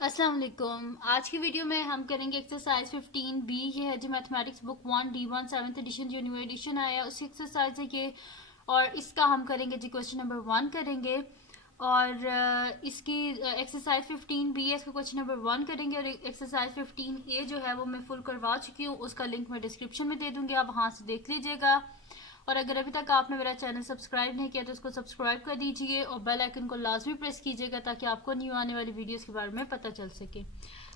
अस्सलाम वालेकुम। आज की वीडियो में हम करेंगे एक्सरसाइज 15B। ये है जो mathematics book 1D1 7th edition जो न्यू एडिशन आया उसी एक्सरसाइज है ये। और इसका हम करेंगे जी क्वेश्चन नंबर 1 करेंगे। और इसकी एक्सरसाइज 15B है, इसका क्वेश्चन नंबर 1 करेंगे। और एक्सरसाइज 15A जो है वो मैं फुल करवा चुकी हूँ, उसका लिंक मैं डिस्क्रिप्शन में दे दूँगी, आप वहाँ से देख लीजिएगा। और अगर अभी तक आपने मेरा चैनल सब्सक्राइब नहीं किया तो उसको सब्सक्राइब कर दीजिए और बेल आइकन को लाजमी प्रेस कीजिएगा ताकि आपको न्यू आने वाली वीडियोस के बारे में पता चल सके।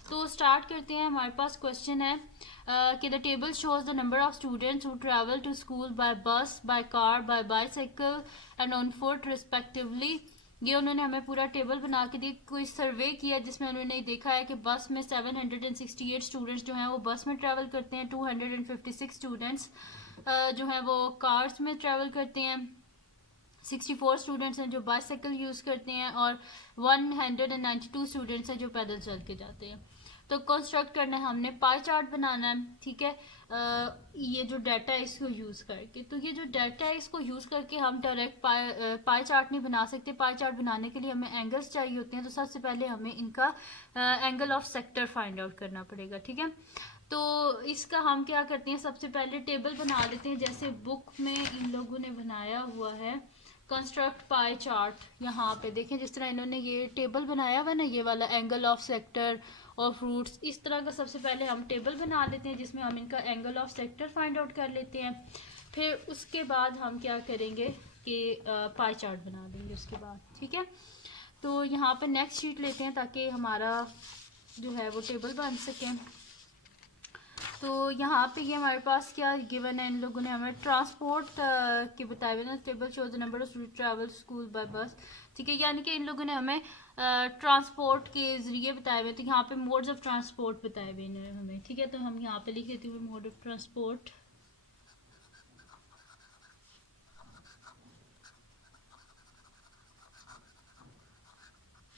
तो स्टार्ट करते हैं। हमारे पास क्वेश्चन है कि the table shows the number of students who travel to school by bus, by car, by bicycle and on foot respectively. ये उन्होंने हमें पूरा टेबल बना के दी, कोई सर्वे किया जिसमें उन्होंने देखा है कि बस में 768 स्टूडेंट्स जो हैं वो बस में ट्रैवल करते हैं, 256 स्टूडेंट्स जो हैं वो कार्स में ट्रैवल करते हैं, 64 स्टूडेंट्स हैं जो बाईसाइकिल यूज़ करते हैं और 192 स्टूडेंट्स हैं जो पैदल चल के जाते हैं। तो कंस्ट्रक्ट करना है हमने, पाई चार्ट बनाना है, ठीक है। ये जो डाटा है इसको यूज़ करके, तो ये जो डाटा है इसको यूज़ करके हम डायरेक्ट पाई चार्ट नहीं बना सकते। पाई चार्ट बनाने के लिए हमें एंगल्स चाहिए होते हैं, तो सबसे पहले हमें इनका angle of sector find out करना पड़ेगा, ठीक है। तो इसका हम क्या करते हैं, सबसे पहले टेबल बना लेते हैं जैसे बुक में इन लोगों ने बनाया हुआ है। कंस्ट्रक्ट पाई चार्ट, यहाँ पे देखें जिस तरह इन्होंने ये टेबल बनाया हुआ ना, ये वाला एंगल ऑफ सेक्टर और फ्रूट्स, इस तरह का सबसे पहले हम टेबल बना लेते हैं जिसमें हम इनका angle of sector find out कर लेते हैं। फिर उसके बाद हम क्या करेंगे कि पाई चार्ट बना देंगे उसके बाद, ठीक है। तो यहाँ पे नेक्स्ट शीट लेते हैं ताकि हमारा जो है वो टेबल बन सके। तो यहाँ पे ये हमारे पास क्या गिवन है, इन लोगों ने हमें ट्रांसपोर्ट के बताए हुए ना, table shows the number of student travel school by बस, ठीक है। यानी कि इन लोगों ने हमें ट्रांसपोर्ट के जरिए बताए हुए, तो यहाँ पे मोड्स ऑफ ट्रांसपोर्ट बताए हुए इन्होंने हमें, ठीक है। तो हम यहाँ पे लिख देती हूँ मोड ऑफ ट्रांसपोर्ट,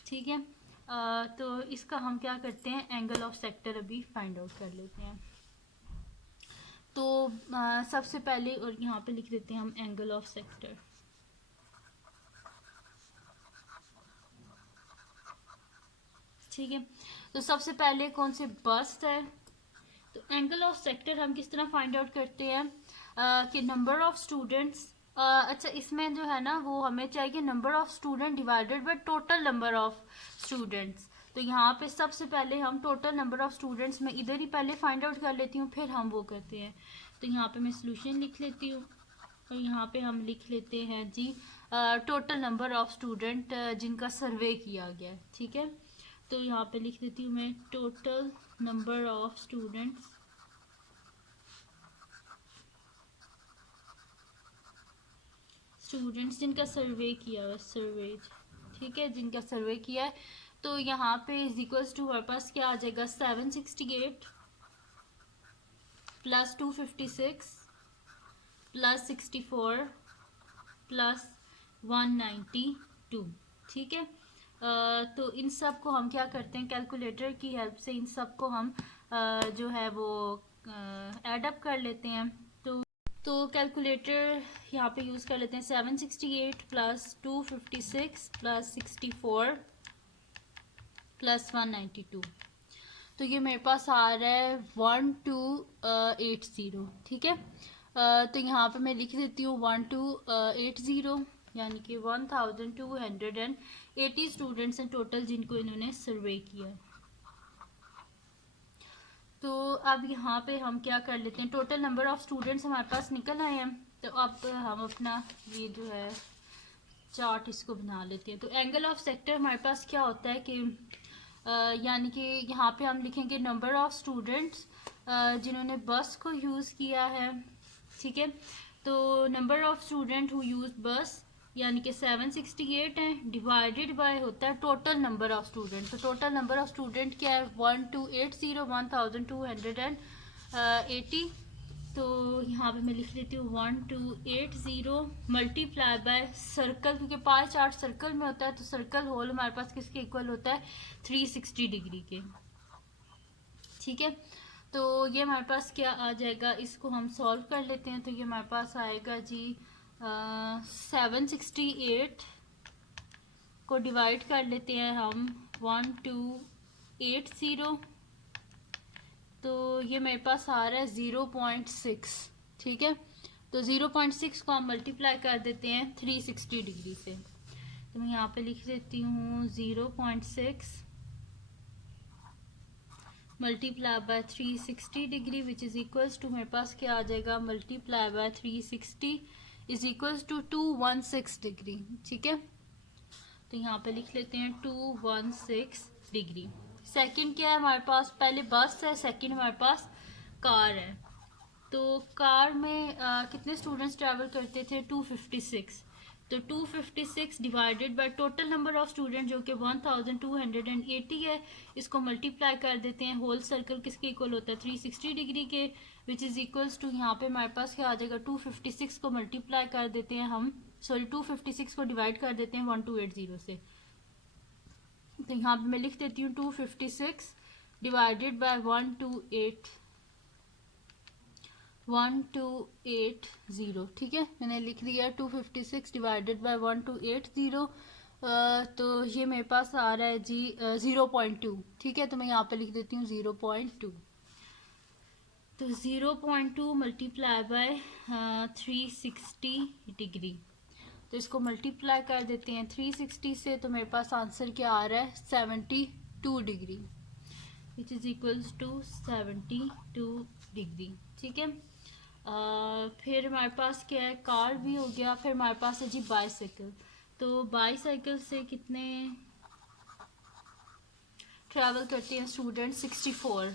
ठीक है। तो इसका हम क्या करते हैं, एंगल ऑफ सेक्टर अभी फाइंड आउट कर लेते हैं। तो सबसे पहले और यहाँ पे लिख देते हैं हम एंगल ऑफ सेक्टर, ठीक है। तो सबसे पहले कौन से बस है, तो एंगल ऑफ सेक्टर हम किस तरह फाइंड आउट करते हैं कि नंबर ऑफ स्टूडेंट्स, अच्छा इसमें जो है ना वो हमें चाहिए number of student divided by total number of students. तो यहाँ पे सबसे पहले हम टोटल नंबर ऑफ स्टूडेंट्स में इधर ही पहले फाइंड आउट कर लेती हूँ, फिर हम वो करते हैं। तो यहाँ पे मैं सोल्यूशन लिख लेती हूँ और यहाँ पे हम लिख लेते हैं जी टोटल नंबर ऑफ स्टूडेंट जिनका सर्वे किया गया है, ठीक है। तो यहाँ पे लिख देती हूँ मैं टोटल नंबर ऑफ स्टूडेंट्स जिनका सर्वे किया है, सर्वे, ठीक है, जिनका सर्वे किया है। तो यहाँ पे इज इक्वल्स टू हमारे पास क्या आ जाएगा, 768 प्लस 256 प्लस 64 प्लस 192, ठीक है। तो इन सब को हम क्या करते हैं, कैलकुलेटर की हेल्प से इन सब को हम जो है वो ऐड अप कर लेते हैं। तो कैलकुलेटर यहाँ पे यूज़ कर लेते हैं, 768 प्लस 256 प्लस 64 प्लस 192। तो ये मेरे पास आ रहा है 1280, ठीक है। तो यहाँ पे मैं लिख देती हूँ 1280, यानी कि 1280 स्टूडेंट्स हैं टोटल जिनको इन्होंने सर्वे किया है। तो अब यहाँ पे हम क्या कर लेते हैं, टोटल नंबर ऑफ स्टूडेंट्स हमारे पास निकल आए हैं। तो अब हम अपना ये जो है चार्ट इसको बना लेते हैं। तो एंगल ऑफ सेक्टर हमारे पास क्या होता है कि यानी कि यहाँ पे हम लिखेंगे नंबर ऑफ स्टूडेंट्स जिन्होंने बस को यूज़ किया है, ठीक है। तो number of student who use बस यानी कि 768 है, डिवाइडेड बाय होता है टोटल नंबर ऑफ स्टूडेंट। तो टोटल नंबर ऑफ स्टूडेंट क्या है, 1280 तो यहाँ पे मैं लिख लेती हूँ 1280 मल्टीप्लाई बाय सर्कल, क्योंकि पाई चार्ट सर्कल में होता है तो सर्कल होल हमारे पास किसके इक्वल होता है, 360 डिग्री के, ठीक है। तो ये हमारे पास क्या आ जाएगा, इसको हम सॉल्व कर लेते हैं। तो ये हमारे पास आएगा जी 768 को डिवाइड कर लेते हैं हम 1280 0.80, तो ये मेरे पास आ रहा है 0.6, ठीक है। तो 0.6 को हम मल्टीप्लाई कर देते हैं 360 डिग्री से। तो मैं यहाँ पे लिख देती हूँ 0.6 multiply by 360 degree which is equals to, मेरे पास क्या आ जाएगा, multiply by 360 is equals to 216 degree, ठीक है। तो यहाँ पे लिख लेते हैं 216 डिग्री। सेकंड क्या है हमारे पास, पहले बस है, सेकंड हमारे पास कार है। तो कार में कितने स्टूडेंट्स ट्रैवल करते थे, 256। तो 256 divided by total number of student जो कि 1280 है, इसको मल्टीप्लाई कर देते हैं। होल सर्कल किसके इक्वल होता है, 360 डिग्री के, विच इज इक्वल्स टू, यहाँ पे हमारे पास क्या आ जाएगा, 256 को मल्टीप्लाई कर देते हैं हम, सॉरी 256 को डिवाइड कर देते हैं 1280 से। तो यहाँ पे मैं लिख देती हूँ 256 डिवाइडेड बाय 1280, ठीक है, मैंने लिख दिया 256 डिवाइडेड बाय 1280। तो ये मेरे पास आ रहा है जी 0.2, ठीक है। तो मैं यहाँ पे लिख देती हूँ 0.2। तो 0.2 मल्टीप्लाई बाय 360 डिग्री, तो इसको मल्टीप्लाई कर देते हैं 360 से, तो मेरे पास आंसर क्या आ रहा है, 72 degree, which is equals to 72 degree, ठीक है। फिर हमारे पास क्या है, कार भी हो गया। फिर हमारे पास है जी बाईसाइकिल। तो बाईसाइकिल से कितने ट्रैवल करते हैं स्टूडेंट, 64।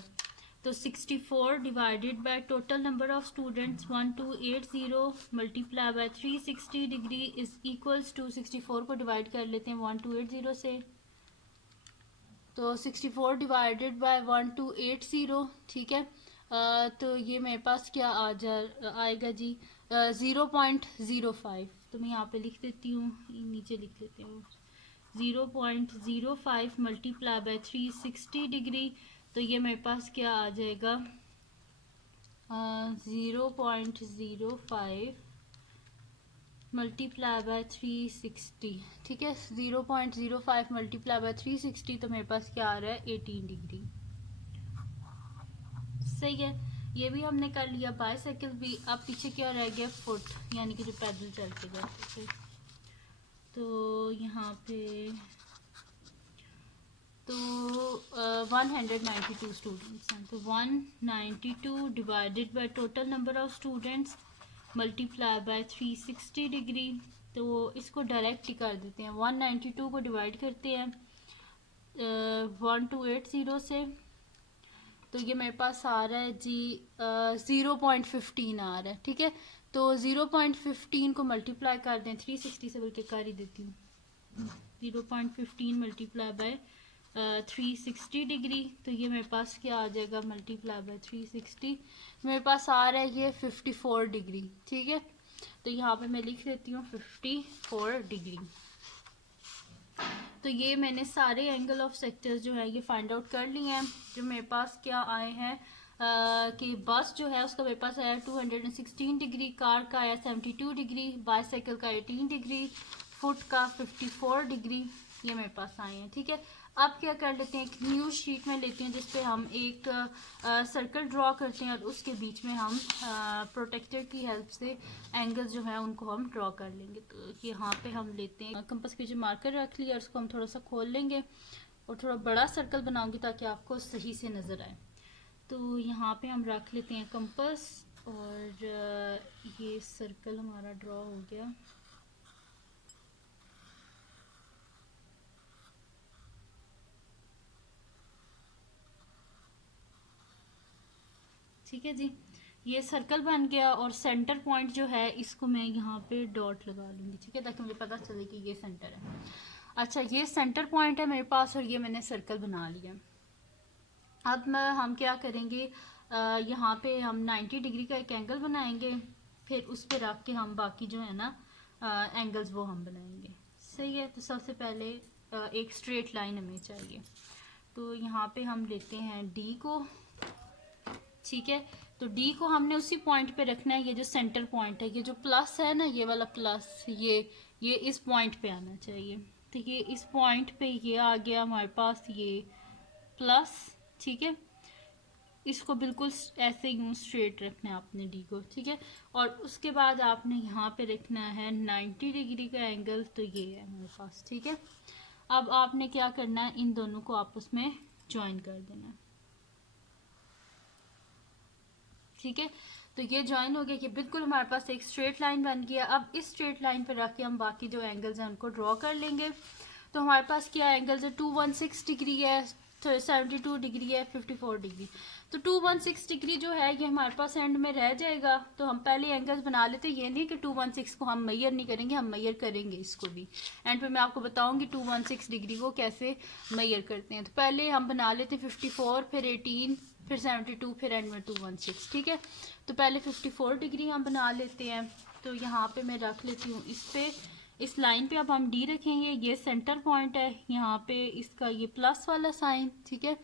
तो 64 divided by total number of students 1280 multiply by 360 degree is equals to, 64 को डिवाइड कर लेते हैं 1280 से। तो 64 डिवाइडेड बाय 1280, ठीक है। तो ये मेरे पास क्या आएगा जी 0.05। तो मैं यहाँ पे लिख देती हूँ, नीचे लिख देती हूँ 0.05 मल्टीप्लाई बाय 360 डिग्री। तो ये मेरे पास क्या आ जाएगा 0.05 मल्टीप्लाई बाय 360, ठीक है। 0.05 मल्टीप्लाई बाय 360, तो मेरे पास क्या आ रहा है 18 डिग्री, सही है। ये भी हमने कर लिया, बाईसाइकिल भी। अब पीछे क्या रह गया, फुट, यानी कि जो पैदल चल के जाते थे। तो यहाँ पे तो 192 स्टूडेंट्स हैं। तो 192 divided by total number of students multiply by 360 degree. तो इसको डायरेक्ट ही कर देते हैं, 192 को डिवाइड करते हैं 1280 से। तो ये मेरे पास आ रहा है जी 0.15 आ रहा है, ठीक है। तो 0.15 को मल्टीप्लाई कर दें 360 से, बल्कि कर ही देती हूँ 0.15 मल्टीप्लाई बाय 360 डिग्री। तो ये मेरे पास क्या आ जाएगा, मल्टीप्लाई बाय 360 मेरे पास आ रहा है ये 54 डिग्री, ठीक है। तो यहाँ पे मैं लिख देती हूँ 54 डिग्री। तो ये मैंने सारे एंगल ऑफ सेक्टर्स जो है ये फाइंड आउट कर लिए हैं। जो मेरे पास क्या आए हैं कि बस जो है उसका मेरे पास आया 216 डिग्री, कार का आया 72 डिग्री, बाईसाइकिल का 18 डिग्री, फुट का 54 डिग्री, ये मेरे पास आए हैं, ठीक है। अब क्या कर लेते हैं, एक न्यू शीट में लेते हैं जिसपे हम एक सर्कल ड्रॉ करते हैं और उसके बीच में हम प्रोटेक्टर की हेल्प से एंगल्स जो है उनको हम ड्रॉ कर लेंगे। तो यहाँ पे हम लेते हैं कंपास की जो मार्कर रख लिया और उसको हम थोड़ा सा खोल लेंगे और थोड़ा बड़ा सर्कल बनाऊंगी ताकि आपको सही से नज़र आए। तो यहाँ पे हम रख लेते हैं कंपास और ये सर्कल हमारा ड्रॉ हो गया। ठीक है जी, ये सर्कल बन गया और सेंटर पॉइंट जो है इसको मैं यहाँ पे डॉट लगा लूँगी, ठीक है, ताकि मुझे पता चले कि ये सेंटर है। अच्छा, ये सेंटर पॉइंट है मेरे पास और ये मैंने सर्कल बना लिया। अब हम क्या करेंगे, यहाँ पे हम 90 डिग्री का एक एंगल बनाएंगे, फिर उस पर रख के हम बाकी जो है ना एंगल्स वो हम बनाएंगे, सही है। तो सबसे पहले एक स्ट्रेट लाइन हमें चाहिए। तो यहाँ पे हम लेते हैं डी को, ठीक है। तो डी को हमने उसी पॉइंट पे रखना है, ये जो सेंटर पॉइंट है, ये जो प्लस है ना, ये वाला प्लस, ये इस पॉइंट पे आना चाहिए। तो ये इस पॉइंट पे ये आ गया हमारे पास, ये प्लस, ठीक है। इसको बिल्कुल ऐसे यूं स्ट्रेट रखना है आपने डी को, ठीक है। और उसके बाद आपने यहाँ पे रखना है 90 डिग्री का एंगल, तो ये है मेरे पास, ठीक है। अब आपने क्या करना है, इन दोनों को आपस में ज्वाइन कर देना है, ठीक है। तो ये ज्वाइन हो गया कि बिल्कुल हमारे पास एक स्ट्रेट लाइन बन गया। अब इस स्ट्रेट लाइन पर रख के हम बाकी जो एंगल्स हैं उनको ड्रॉ कर लेंगे। तो हमारे पास क्या एंगल्स है, 216 डिग्री है, 72 डिग्री है, 54 डिग्री। तो 216 डिग्री जो है ये हमारे पास एंड में रह जाएगा। तो हम पहले एंगल्स बना लेते हैं, ये नहीं कि 216 को हम मैयर नहीं करेंगे, हम मैयर करेंगे इसको भी। एंड पे मैं आपको बताऊंगी 216 डिग्री को कैसे मैयर करते हैं। तो पहले हम बना लेते हैं 54, फिर 18, फिर 72, फिर एंड में 216, ठीक है। तो पहले 54 डिग्री हम बना लेते हैं। तो यहाँ पे मैं रख लेती हूँ इस पे, इस लाइन पे अब हम डी रखेंगे, ये सेंटर पॉइंट है, यहाँ पे इसका ये प्लस वाला साइन, ठीक है।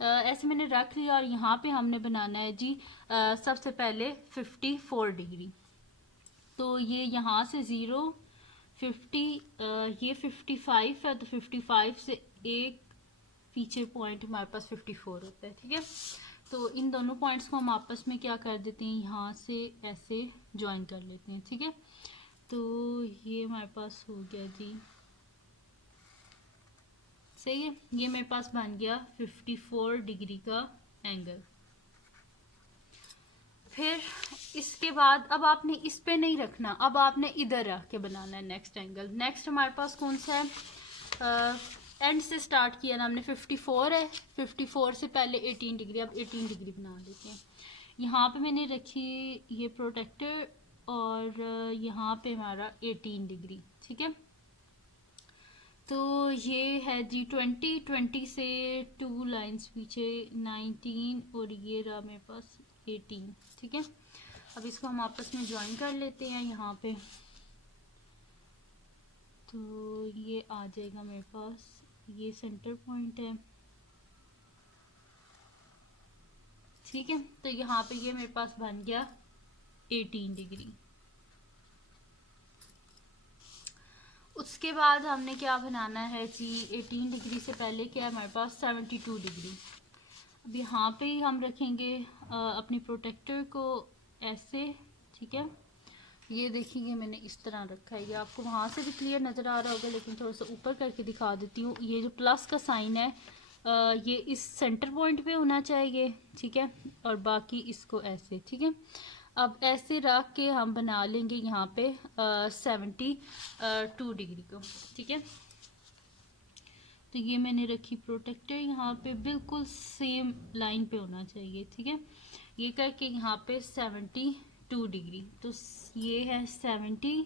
ऐसे मैंने रख लिया और यहाँ पे हमने बनाना है जी सबसे पहले 54 डिग्री। तो ये यहाँ से 0, 50, ये 55 है, तो 55 से एक पीछे पॉइंट हमारे पास 54 होता है, ठीक है। तो इन दोनों पॉइंट्स को हम आपस में क्या कर देते हैं, यहाँ से ऐसे ज्वाइन कर लेते हैं, ठीक है। तो ये हमारे पास हो गया जी, सही है। ये मेरे पास बन गया 54 डिग्री का एंगल। फिर इसके बाद अब आपने इस पे नहीं रखना, अब आपने इधर रख के बनाना है नेक्स्ट एंगल। नेक्स्ट हमारे पास कौन सा है, एंड से स्टार्ट किया ना हमने, 54 है, 54 से पहले 18 डिग्री, अब 18 डिग्री बना लेते हैं। यहाँ पे मैंने रखी ये प्रोटेक्टर और यहाँ पे हमारा 18 डिग्री, ठीक है। तो ये है जी 20 से 2 लाइंस पीछे 19 और ये रहा मेरे पास 18, ठीक है। अब इसको हम आपस में ज्वाइन कर लेते हैं यहाँ पे। तो ये आ जाएगा मेरे पास, ये सेंटर पॉइंट है, ठीक है। तो यहाँ पे ये मेरे पास बन गया 18 डिग्री। उसके बाद हमने क्या बनाना है जी, 18 डिग्री से पहले क्या है हमारे पास 72 डिग्री। अब यहाँ पे ही हम रखेंगे अपनी प्रोटेक्टर को ऐसे, ठीक है। ये देखिए मैंने इस तरह रखा है, ये आपको वहाँ से भी क्लियर नज़र आ रहा होगा, लेकिन थोड़ा सा ऊपर करके दिखा देती हूँ। ये जो प्लस का साइन है ये इस सेंटर पॉइंट पे होना चाहिए, ठीक है। और बाकी इसको ऐसे, ठीक है। अब ऐसे रख के हम बना लेंगे यहाँ पे 72 डिग्री को, ठीक है। तो ये मैंने रखी प्रोटेक्टर, यहाँ पे बिल्कुल सेम लाइन पे होना चाहिए, ठीक है। ये करके यहाँ पे 72 डिग्री, तो ये है 70,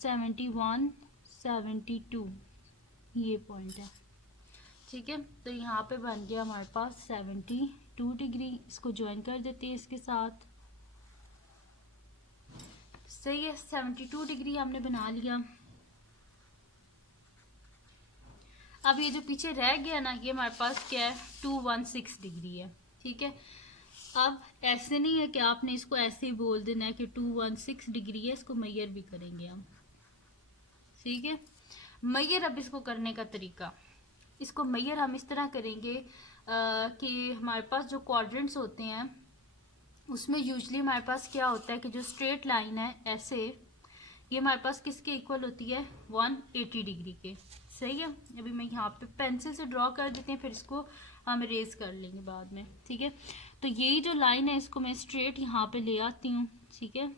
71, 72, ये पॉइंट है, ठीक है। तो यहाँ पे बन गया हमारे पास 72 डिग्री। इसको ज्वाइन कर देते हैं इसके साथ, सही है। 72 डिग्री हमने बना लिया। अब ये जो पीछे रह गया ना, ये हमारे पास क्या है 216 डिग्री है, ठीक है। अब ऐसे नहीं है कि आपने इसको ऐसे ही बोल देना है कि 216 डिग्री है, इसको मैयर भी करेंगे हम, ठीक है। मैयर अब इसको करने का तरीका, इसको मैयर हम इस तरह करेंगे कि हमारे पास जो क्वाड्रेंट्स होते हैं उसमें यूजली हमारे पास क्या होता है कि जो स्ट्रेट लाइन है ऐसे, ये हमारे पास किसके इक्वल होती है 180 डिग्री के, सही है। अभी मैं यहाँ पे पेंसिल से ड्रॉ कर देते हैं, फिर इसको हम इरेज कर लेंगे बाद में, ठीक है। तो यही जो लाइन है इसको मैं स्ट्रेट यहाँ पे ले आती हूँ, ठीक है।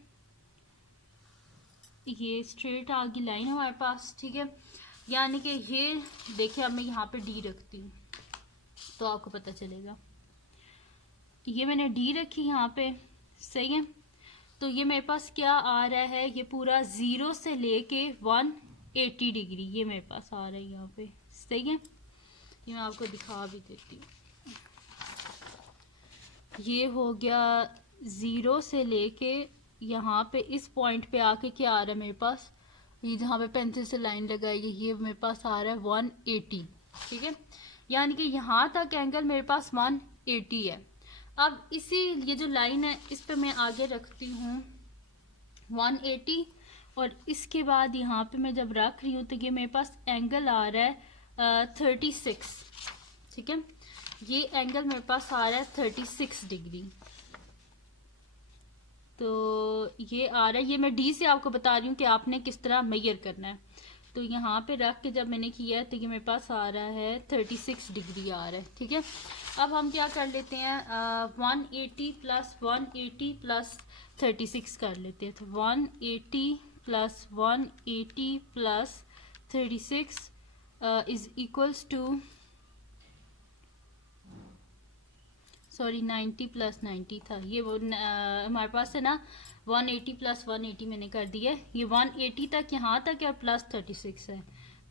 ये स्ट्रेट आ गई लाइन हमारे पास, ठीक है। यानी कि ये देखिए अब मैं यहाँ पे डी रखती हूँ तो आपको पता चलेगा, ये मैंने डी रखी यहाँ पे, सही है। तो ये मेरे पास क्या आ रहा है, ये पूरा 0 से लेके 180 डिग्री ये मेरे पास आ रहा है यहाँ पे, सही है। ये मैं आपको दिखा भी देती हूँ। ये हो गया 0 से लेके यहाँ पे इस पॉइंट पे आके क्या आ रहा है मेरे पास, ये जहाँ पे पेंसिल से लाइन लगाई है ये मेरे पास आ रहा है 180, ठीक है। यानी कि यहाँ तक एंगल मेरे पास 180 है। अब इसी ये जो लाइन है इस पे मैं आगे रखती हूँ 180 और इसके बाद यहाँ पे मैं जब रख रही हूँ तो ये मेरे पास एंगल आ रहा है 36, ठीक है। ये एंगल मेरे पास आ रहा है 36 डिग्री। तो ये आ रहा है, ये मैं डी से आपको बता रही हूँ कि आपने किस तरह मेजर करना है। तो यहाँ पे रख के जब मैंने किया है तो ये मेरे पास आ रहा है 36 डिग्री आ रहा है। ठीक है, अब हम क्या कर लेते हैं, 180 प्लस 180 प्लस 36 कर लेते हैं। तो 180 plus 180 plus 36 is equals to, sorry 90 plus 90 था ये, वो हमारे पास है ना 180 प्लस 180 मैंने कर दिया है। ये 180 तक यहाँ तक है, प्लस 36 है।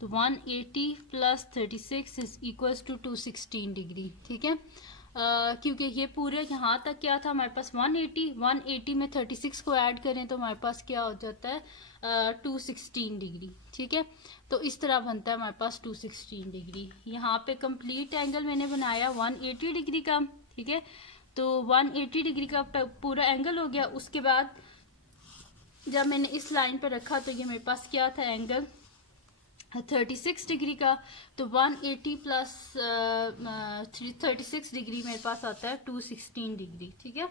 तो 180 plus 36 is equals to 216 degree. ठीक है, क्योंकि ये पूरे यहाँ तक क्या था हमारे पास 180 में 36 को ऐड करें तो हमारे पास क्या हो जाता है 216 डिग्री। ठीक है, तो इस तरह बनता है हमारे पास 216 डिग्री। यहाँ पे कंप्लीट एंगल मैंने बनाया 180 डिग्री का। ठीक है, तो 180 डिग्री का पूरा एंगल हो गया। उसके बाद जब मैंने इस लाइन पर रखा तो ये मेरे पास क्या था एंगल 36 डिग्री का। तो 180 प्लस 36 डिग्री मेरे पास आता है 216 डिग्री। ठीक है,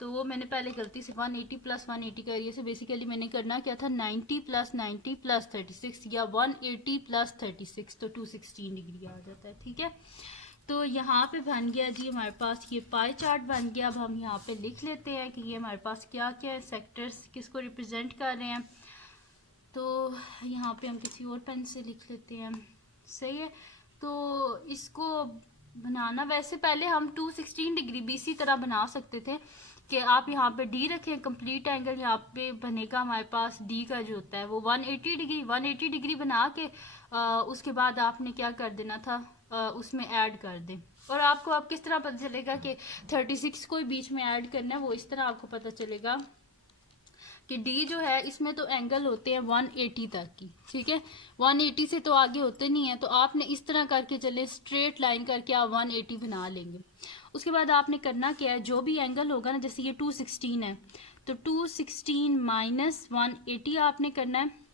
तो वो मैंने पहले गलती से 180 प्लस 180 का एरिया से बेसिकली मैंने करना क्या था 90 प्लस 90 प्लस 36 या 180 प्लस 36, तो 216 डिग्री आ जाता है। ठीक है, तो यहाँ पे बन गया जी हमारे पास ये पाई चार्ट बन गया। अब हम यहाँ पे लिख लेते हैं कि ये हमारे पास क्या क्या है, सेक्टर्स किसको रिप्रेजेंट कर रहे हैं। तो यहाँ पे हम किसी और पेन से लिख लेते हैं, सही है। तो इसको बनाना वैसे पहले हम 216 डिग्री भी इसी तरह बना सकते थे कि आप यहाँ पे डी रखें, कंप्लीट एंगल यहाँ पे बनेगा हमारे पास डी का जो होता है वो 180 डिग्री बना के उसके बाद आपने क्या कर देना था उसमें ऐड कर दें। और आपको अब किस तरह पता चलेगा कि 36 को बीच में ऐड करना है, वो इस तरह आपको पता चलेगा कि डी जो है इसमें तो एंगल होते हैं 180 तक की। ठीक है, 180 से तो आगे होते नहीं है, तो आपने इस तरह करके चले स्ट्रेट लाइन करके आप 180 बना लेंगे। उसके बाद आपने करना क्या है, जो भी एंगल होगा ना, जैसे ये 216 है तो 216 माइनस 180 आपने करना है,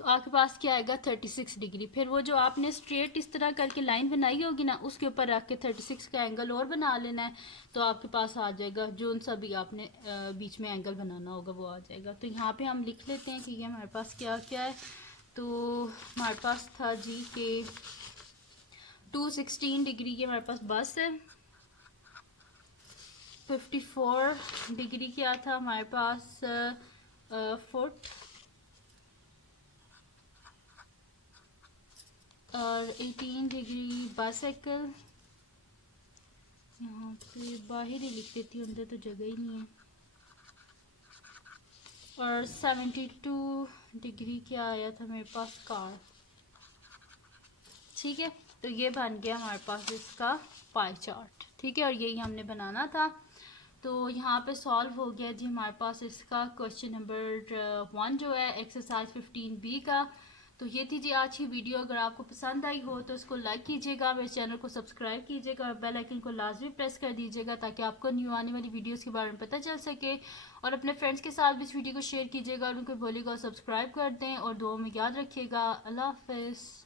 तो आपके पास क्या आएगा 36 डिग्री। फिर वो जो आपने स्ट्रेट इस तरह करके लाइन बनाई होगी ना उसके ऊपर रख के 36 का एंगल और बना लेना है, तो आपके पास आ जाएगा जो सा भी आपने बीच में एंगल बनाना होगा वो आ जाएगा। तो यहाँ पे हम लिख लेते हैं कि ये हमारे पास क्या क्या है। तो हमारे पास था जी के 216 डिग्री की हमारे पास बस है। 54 डिग्री क्या था हमारे पास फुट, और 18 डिग्री बाइसाइकिल। यहाँ पे बाहर ही लिख देती हूँ, अंदर तो जगह ही नहीं है। और 72 डिग्री क्या आया था मेरे पास कार। ठीक है, तो ये बन गया हमारे पास इसका पाई चार्ट। ठीक है, और यही हमने बनाना था। तो यहाँ पे सॉल्व हो गया जी हमारे पास इसका क्वेश्चन नंबर 1 जो है एक्सरसाइज 15B का। तो ये थी जी आज की वीडियो। अगर आपको पसंद आई हो तो इसको लाइक कीजिएगा, मेरे चैनल को सब्सक्राइब कीजिएगा और बेल आइकन को लाजमी प्रेस कर दीजिएगा ताकि आपको न्यू आने वाली वीडियोस के बारे में पता चल सके। और अपने फ्रेंड्स के साथ भी इस वीडियो को शेयर कीजिएगा और उनको बोलिएगा सब्सक्राइब कर दें। और दुआ में याद रखिएगा। अल्लाह हाफिज़।